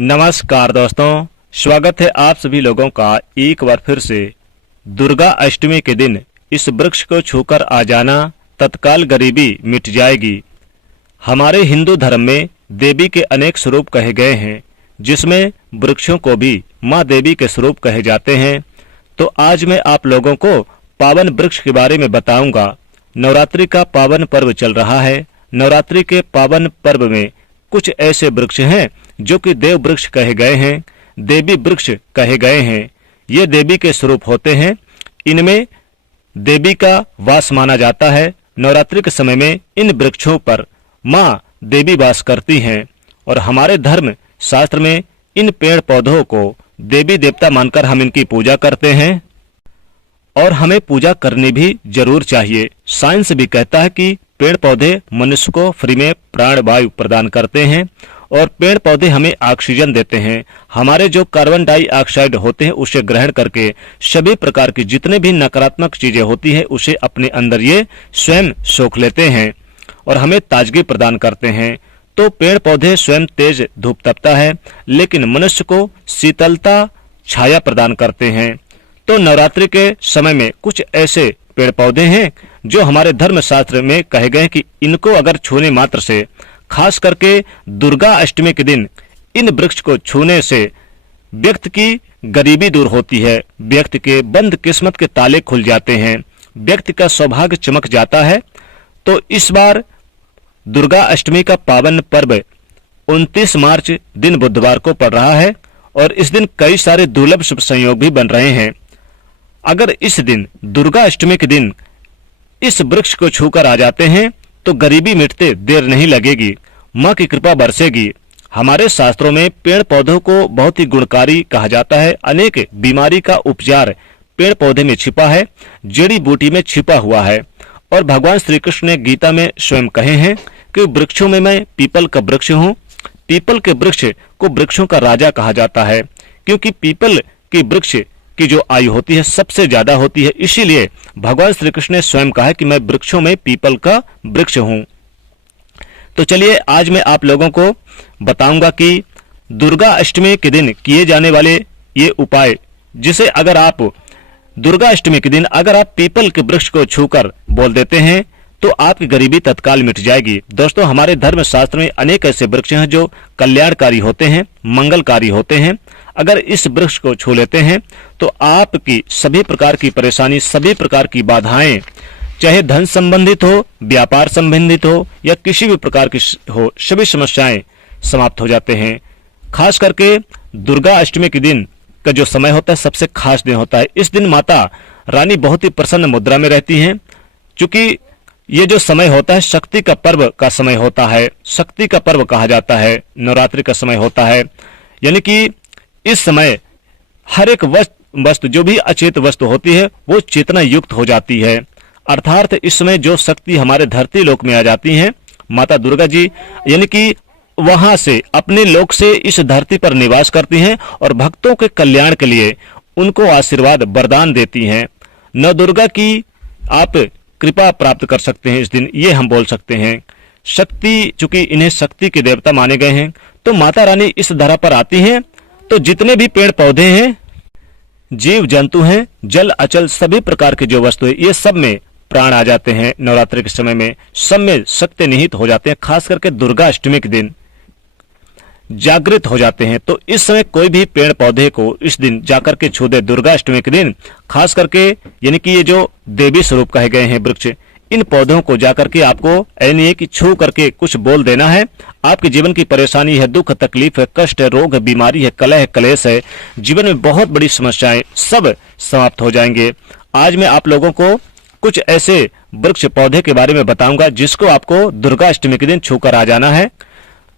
नमस्कार दोस्तों, स्वागत है आप सभी लोगों का एक बार फिर से। दुर्गा अष्टमी के दिन इस वृक्ष को छूकर आ जाना, तत्काल गरीबी मिट जाएगी। हमारे हिंदू धर्म में देवी के अनेक स्वरूप कहे गए हैं, जिसमें वृक्षों को भी माँ देवी के स्वरूप कहे जाते हैं। तो आज मैं आप लोगों को पावन वृक्ष के बारे में बताऊंगा। नवरात्रि का पावन पर्व चल रहा है। नवरात्रि के पावन पर्व में कुछ ऐसे वृक्ष हैं जो कि देव वृक्ष कहे गए हैं, देवी वृक्ष कहे गए हैं। ये देवी के स्वरूप होते हैं। इनमें देवी का वास माना जाता है। नवरात्रि के समय में इन वृक्षों पर माँ देवी वास करती हैं और हमारे धर्म शास्त्र में इन पेड़ पौधों को देवी देवता मानकर हम इनकी पूजा करते हैं और हमें पूजा करनी भी जरूर चाहिए। साइंस भी कहता है कि पेड़ पौधे मनुष्य को फ्री में प्राण वायु प्रदान करते हैं और पेड़ पौधे हमें ऑक्सीजन देते हैं। हमारे जो कार्बन डाइऑक्साइड होते हैं उसे ग्रहण करके सभी प्रकार की जितने भी नकारात्मक चीजें होती है उसे अपने अंदर ये स्वयं सोख लेते हैं और हमें ताजगी प्रदान करते हैं। तो पेड़ पौधे स्वयं तेज धूप तपता है, लेकिन मनुष्य को शीतलता छाया प्रदान करते हैं। तो नवरात्रि के समय में कुछ ऐसे पेड़ पौधे हैं जो हमारे धर्म शास्त्र में कहे गए कि इनको अगर छूने मात्र से, खास करके दुर्गा अष्टमी के दिन इन वृक्ष को छूने से व्यक्ति की गरीबी दूर होती है, व्यक्ति के बंद किस्मत के ताले खुल जाते हैं, व्यक्ति का सौभाग्य चमक जाता है। तो इस बार दुर्गा अष्टमी का पावन पर्व 29 मार्च दिन बुधवार को पड़ रहा है और इस दिन कई सारे दुर्लभ शुभ संयोग भी बन रहे हैं। अगर इस दिन दुर्गा अष्टमी के दिन इस वृक्ष को छूकर आ जाते हैं तो गरीबी मिटते देर नहीं लगेगी, माँ की कृपा बरसेगी। हमारे शास्त्रों में पेड़ पौधों को बहुत ही गुणकारी कहा जाता है। अनेक बीमारी का उपचार पेड़ पौधे में छिपा है, जड़ी बूटी में छिपा हुआ है। और भगवान श्री कृष्ण ने गीता में स्वयं कहे हैं कि वृक्षों में मैं पीपल का वृक्ष हूँ। पीपल के वृक्ष को वृक्षों का राजा कहा जाता है, क्योंकि पीपल के वृक्ष की जो आयु होती है सबसे ज्यादा होती है। इसीलिए भगवान श्री कृष्ण ने स्वयं कहा है कि मैं वृक्षों में पीपल का वृक्ष हूं। तो चलिए आज मैं आप लोगों को बताऊंगा कि दुर्गा अष्टमी के दिन किए जाने वाले ये उपाय, जिसे अगर आप दुर्गा अष्टमी के दिन अगर आप पीपल के वृक्ष को छूकर बोल देते हैं तो आपकी गरीबी तत्काल मिट जाएगी। दोस्तों, हमारे धर्म शास्त्र में अनेक ऐसे वृक्ष हैं जो कल्याणकारी होते हैं, मंगलकारी होते हैं। अगर इस वृक्ष को छू लेते हैं तो आपकी सभी प्रकार की परेशानी, सभी प्रकार की बाधाएं, चाहे धन संबंधित हो, व्यापार संबंधित हो या किसी भी प्रकार की हो, सभी समस्याएं समाप्त हो जाते हैं। खास करके दुर्गा अष्टमी के दिन का जो समय होता है सबसे खास दिन होता है। इस दिन माता रानी बहुत ही प्रसन्न मुद्रा में रहती हैं, क्योंकि ये जो समय होता है शक्ति का पर्व का समय होता है। शक्ति का पर्व कहा जाता है, नवरात्रि का समय होता है। यानी कि इस समय हर एक वस्तु जो भी अचेत वस्तु होती है वो चेतना युक्त हो जाती है। अर्थात इस समय जो शक्ति हमारे धरती लोक में आ जाती है माता दुर्गा जी, यानी कि वहां से अपने लोक से इस धरती पर निवास करती हैं और भक्तों के कल्याण के लिए उनको आशीर्वाद वरदान देती हैं। नव दुर्गा की आप कृपा प्राप्त कर सकते हैं इस दिन, ये हम बोल सकते हैं। शक्ति, चूंकि इन्हें शक्ति के देवता माने गए हैं, तो माता रानी इस धरा पर आती हैं तो जितने भी पेड़ पौधे हैं, जीव जंतु हैं, जल अचल सभी प्रकार की जो वस्तु है, ये सब में प्राण आ जाते हैं। नवरात्रि के समय में सब में शक्ति निहित हो जाते हैं। खास करके दुर्गा अष्टमी के दिन जागृत हो जाते हैं। तो इस समय कोई भी पेड़ पौधे को इस दिन जाकर के छू दे, दुर्गा अष्टमी के दिन खास करके, यानी कि ये जो देवी स्वरूप कहे गए हैं वृक्ष, इन पौधों को जाकर के आपको यानी है कि छू करके कुछ बोल देना है। आपके जीवन की परेशानी है, दुख तकलीफ है, कष्ट है, रोग है, बीमारी है, कलह है, क्लेश है, जीवन में बहुत बड़ी समस्याएं सब समाप्त हो जाएंगे। आज मैं आप लोगों को कुछ ऐसे वृक्ष पौधे के बारे में बताऊंगा जिसको आपको दुर्गा अष्टमी के दिन छूकर आ जाना है।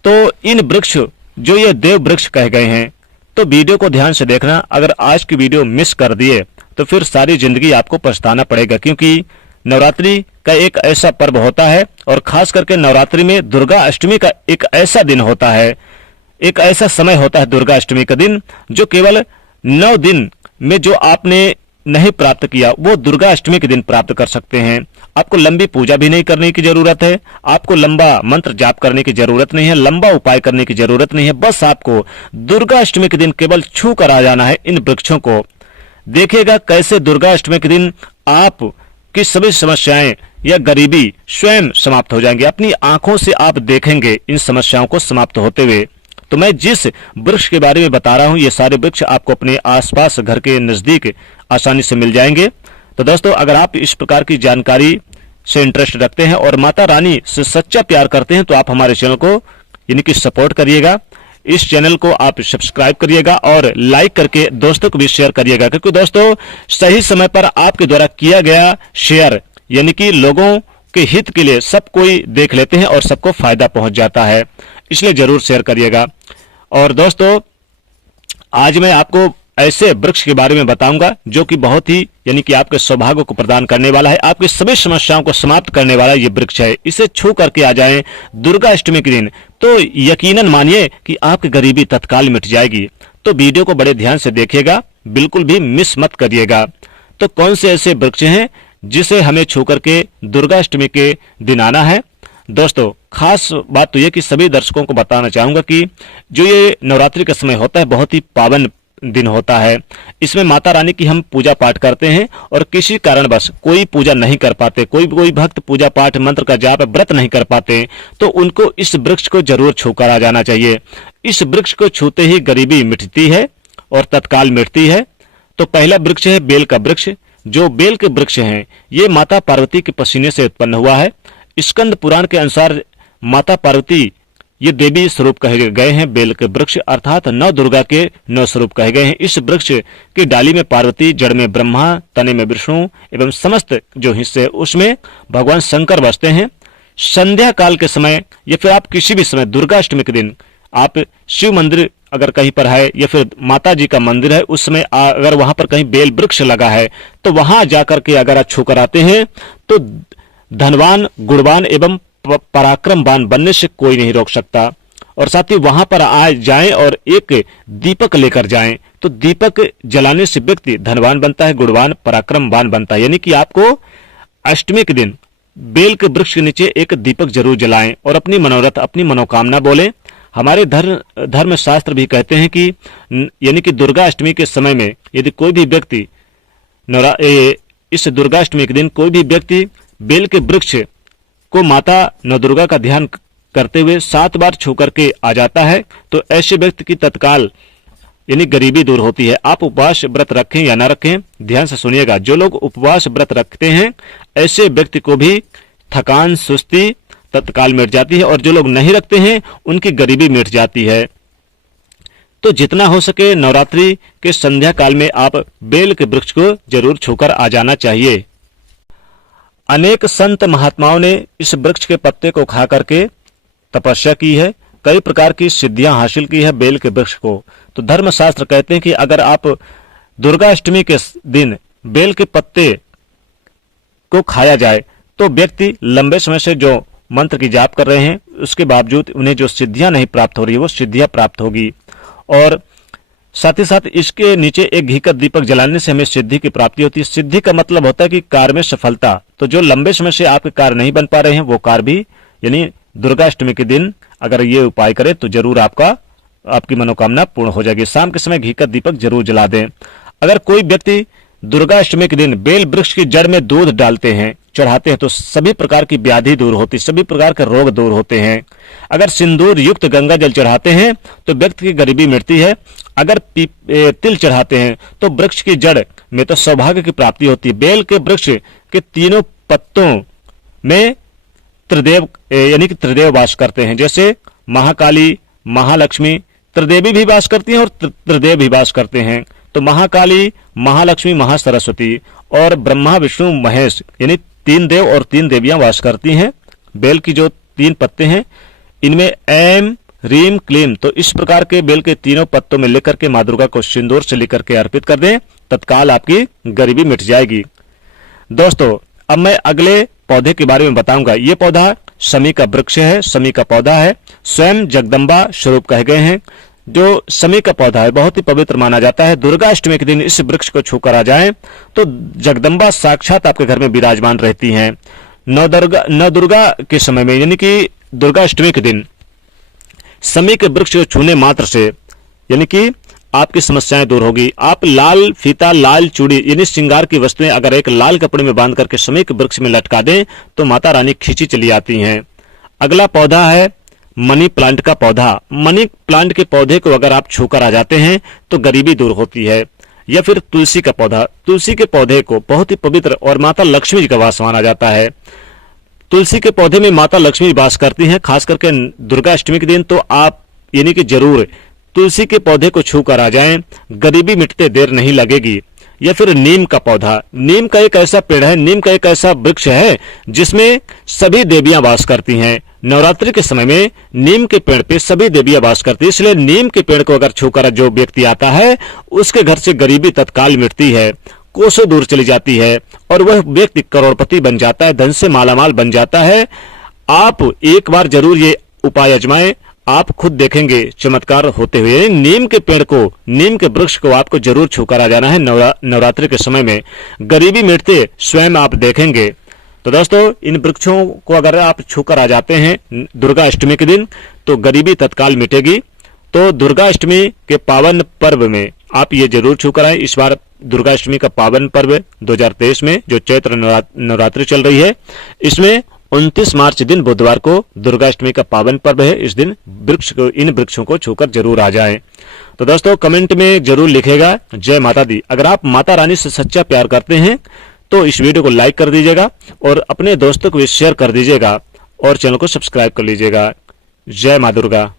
तो इन वृक्ष जो ये देव वृक्ष कहे गए हैं, तो वीडियो को ध्यान से देखना। अगर आज की वीडियो मिस कर दिए तो फिर सारी जिंदगी आपको पछताना पड़ेगा, क्योंकि नवरात्रि का एक ऐसा पर्व होता है और खास करके नवरात्रि में दुर्गा अष्टमी का एक ऐसा दिन होता है, एक ऐसा समय होता है दुर्गा अष्टमी का दिन, जो केवल 9 दिन में जो आपने नहीं प्राप्त किया वो दुर्गा अष्टमी के दिन प्राप्त कर सकते हैं। आपको लंबी पूजा भी नहीं करने की जरूरत है, आपको लंबा मंत्र जाप करने की जरूरत नहीं है, लंबा उपाय करने की जरूरत नहीं है। बस आपको दुर्गा अष्टमी के दिन केवल छू कर आ जाना है इन वृक्षों को। देखिएगा कैसे दुर्गा अष्टमी के दिन आप की सभी समस्याएं या गरीबी स्वयं समाप्त हो जाएंगे। अपनी आंखों से आप देखेंगे इन समस्याओं को समाप्त होते हुए। तो मैं जिस वृक्ष के बारे में बता रहा हूं, ये सारे वृक्ष आपको अपने आसपास घर के नजदीक आसानी से मिल जाएंगे। तो दोस्तों, अगर आप इस प्रकार की जानकारी से इंटरेस्ट रखते हैं और माता रानी से सच्चा प्यार करते हैं तो आप हमारे चैनल को यानी कि सपोर्ट करिएगा। इस चैनल को आप सब्सक्राइब करिएगा और लाइक करके दोस्तों को भी शेयर करिएगा, क्योंकि दोस्तों सही समय पर आपके द्वारा किया गया शेयर यानी कि लोगों के हित के लिए सब कोई देख लेते हैं और सबको फायदा पहुंच जाता है, इसलिए जरूर शेयर करिएगा। और दोस्तों, आज मैं आपको ऐसे वृक्ष के बारे में बताऊंगा जो कि बहुत ही यानी कि आपके सौभाग्य को प्रदान करने वाला है, आपकी सभी समस्याओं को समाप्त करने वाला ये वृक्ष है। इसे छू करके आ जाएं दुर्गा अष्टमी के दिन तो यकीनन मानिए कि आपकी गरीबी तत्काल मिट जाएगी। तो वीडियो को बड़े ध्यान से देखिएगा, बिल्कुल भी मिस मत करिएगा। तो कौन से ऐसे वृक्ष हैं जिसे हमें छू करके दुर्गा अष्टमी के दिन आना है? दोस्तों, खास बात तो यह कि सभी दर्शकों को बताना चाहूंगा कि जो ये नवरात्रि का समय होता है बहुत ही पावन दिन होता है। इसमें माता रानी की हम पूजा पाठ करते हैं और किसी कारणवश कोई पूजा नहीं कर पाते, कोई भक्त पूजा पाठ मंत्र का जाप व्रत नहीं कर पाते, तो उनको इस वृक्ष को जरूर छूकर आ जाना चाहिए। इस वृक्ष को छूते ही गरीबी मिटती है और तत्काल मिटती है। तो पहला वृक्ष है बेल का वृक्ष। जो बेल के वृक्ष हैं ये माता पार्वती के पसीने से उत्पन्न हुआ है। स्कंद पुराण के अनुसार माता पार्वती ये देवी स्वरूप कहे गए हैं। बेल के वृक्ष अर्थात नव दुर्गा के नव स्वरूप कहे गए हैं। इस वृक्ष की डाली में पार्वती, जड़ में ब्रह्मा, तने में विष्णु एवं समस्त जो हिस्से उसमें भगवान शंकर बसते हैं। संध्या काल के समय या फिर आप किसी भी समय दुर्गा अष्टमी के दिन आप शिव मंदिर अगर कहीं पर है या फिर माता जी का मंदिर है, उस समय अगर वहां पर कहीं बेल वृक्ष लगा है तो वहां जाकर के अगर आप छूकर आते हैं तो धनवान, गुणवान एवं पराक्रमवान बनने से कोई नहीं रोक सकता। और साथ ही वहां पर आ जाएं और एक दीपक लेकर जाएं तो दीपक जलाने से व्यक्ति धनवान बनता है, गुणवान, पराक्रमवान बनता है। यानी कि आपको अष्टमी के दिन बेल के वृक्ष के नीचे एक दीपक जरूर जलाएं और अपनी मनोरथ, अपनी मनोकामना बोलें। हमारे धर्म शास्त्र भी कहते हैं कि यानी कि दुर्गा अष्टमी के समय में यदि कोई भी व्यक्ति इस दुर्गा अष्टमी के दिन कोई भी व्यक्ति बेल के वृक्ष को माता नवदुर्गा का ध्यान करते हुए 7 बार छू करके आ जाता है तो ऐसे व्यक्ति की तत्काल यानी गरीबी दूर होती है। आप उपवास व्रत रखें या ना रखें, ध्यान से सुनिएगा। जो लोग उपवास व्रत रखते हैं ऐसे व्यक्ति को भी थकान, सुस्ती तत्काल मिट जाती है और जो लोग नहीं रखते हैं उनकी गरीबी मिट जाती है। तो जितना हो सके नवरात्रि के संध्या काल में आप बेल के वृक्ष को जरूर छूकर आ जाना चाहिए। अनेक संत महात्माओं ने इस वृक्ष के पत्ते को खा करके तपस्या की है, कई प्रकार की सिद्धियां हासिल की है बेल के वृक्ष को। तो धर्मशास्त्र कहते हैं कि अगर आप दुर्गा अष्टमी के दिन बेल के पत्ते को खाया जाए तो व्यक्ति लंबे समय से जो मंत्र की जाप कर रहे हैं उसके बावजूद उन्हें जो सिद्धियां नहीं प्राप्त हो रही है वो सिद्धियां प्राप्त होगी। और साथ ही साथ इसके नीचे एक घी का दीपक जलाने से हमें सिद्धि की प्राप्ति होती है। सिद्धि का मतलब होता है कि कार्य में सफलता। तो जो लंबे समय से आपके कार्य नहीं बन पा रहे हैं वो कार्य भी यानी दुर्गा अष्टमी के दिन अगर ये उपाय करें तो जरूर आपकी मनोकामना पूर्ण हो जाएगी। शाम के समय घी का दीपक जरूर जला दें। अगर कोई व्यक्ति दुर्गा अष्टमी के दिन बेल वृक्ष की जड़ में दूध डालते हैं, चढ़ाते हैं तो सभी प्रकार की व्याधि दूर होती है, सभी प्रकार के रोग दूर होते हैं। अगर सिंदूर युक्त गंगा जल चढ़ाते हैं तो व्यक्ति की गरीबी मिटती है। अगर तिल चढ़ाते हैं तो वृक्ष की जड़ में तो सौभाग्य की प्राप्ति होती है। बेल के वृक्ष के तीनों पत्तों में त्रिदेव यानी कि त्रिदेव वास करते हैं, जैसे महाकाली, महालक्ष्मी, त्रिदेवी भी वास करती हैं और त्रिदेव भी वास करते हैं। तो महाकाली, महालक्ष्मी, महासरस्वती और ब्रह्मा, विष्णु, महेश यानी 3 देव और 3 देवियां वास करती हैं। बेल की जो 3 पत्ते हैं इनमें ऐम, रीम, क्लीम, तो इस प्रकार के बेल के तीनों पत्तों में लेकर के माँ दुर्गा को सिंदूर से लेकर के अर्पित कर दें, तत्काल आपकी गरीबी मिट जाएगी। दोस्तों, अब मैं अगले पौधे के बारे में बताऊंगा। ये पौधा शमी का वृक्ष है, शमी का पौधा है। स्वयं जगदम्बा स्वरूप कहे गए हैं। जो समी का पौधा है बहुत ही पवित्र माना जाता है। दुर्गा अष्टमी के दिन इस वृक्ष को छूकर आ जाएं तो जगदम्बा साक्षात आपके घर में विराजमान रहती हैं। नवदुर्गा के समय में यानी कि दुर्गा अष्टमी के दिन समी के वृक्ष को छूने मात्र से यानी कि आपकी समस्याएं दूर होगी। आप लाल फीता, लाल चूड़ी यानी श्रृंगार की वस्तुएं अगर एक लाल कपड़े में बांध करके समी के वृक्ष में लटका दें तो माता रानी खींची चली आती हैं। अगला पौधा है मनी प्लांट का पौधा। मनी प्लांट के पौधे को अगर आप छूकर आ जाते हैं तो गरीबी दूर होती है। या फिर तुलसी का पौधा, तुलसी के पौधे को बहुत ही पवित्र और माता लक्ष्मी जी का वास माना जाता है। तुलसी के पौधे में माता लक्ष्मी वास करती हैं। खास करके दुर्गा अष्टमी के दिन तो आप यानी कि जरूर तुलसी के पौधे को छूकर आ जाएं, गरीबी मिटते देर नहीं लगेगी। या फिर नीम का पौधा, नीम का एक ऐसा पेड़ है, नीम का एक ऐसा वृक्ष है जिसमें सभी देवियां वास करती हैं। नवरात्रि के समय में नीम के पेड़ पे सभी देवियां वास करती है, इसलिए नीम के पेड़ को अगर छूकर जो व्यक्ति आता है उसके घर से गरीबी तत्काल मिटती है, कोसों दूर चली जाती है और वह व्यक्ति करोड़पति बन जाता है, धन से मालामाल बन जाता है। आप एक बार जरूर ये उपाय आजमाएं, आप खुद देखेंगे चमत्कार होते हुए। नीम के पेड़ को, नीम के वृक्ष को आपको जरूर छूकर आ जाना है नवरात्रि के समय में, गरीबी मिटते स्वयं आप देखेंगे। तो दोस्तों इन वृक्षों को अगर आप छूकर आ जाते हैं दुर्गा अष्टमी के दिन तो गरीबी तत्काल मिटेगी। तो दुर्गा अष्टमी के पावन पर्व में आप ये जरूर छूकर आए। इस बार दुर्गा अष्टमी का पावन पर्व 2023 में जो चैत्र नवरात्रि चल रही है, इसमें 29 मार्च दिन बुधवार को दुर्गा अष्टमी का पावन पर्व है। इस दिन इन वृक्षों को छूकर जरूर आ जाएं। तो दोस्तों कमेंट में जरूर लिखेगा जय माता दी। अगर आप माता रानी से सच्चा प्यार करते हैं तो इस वीडियो को लाइक कर दीजिएगा और अपने दोस्तों को भी शेयर कर दीजिएगा और चैनल को सब्सक्राइब कर लीजिएगा। जय मां दुर्गा।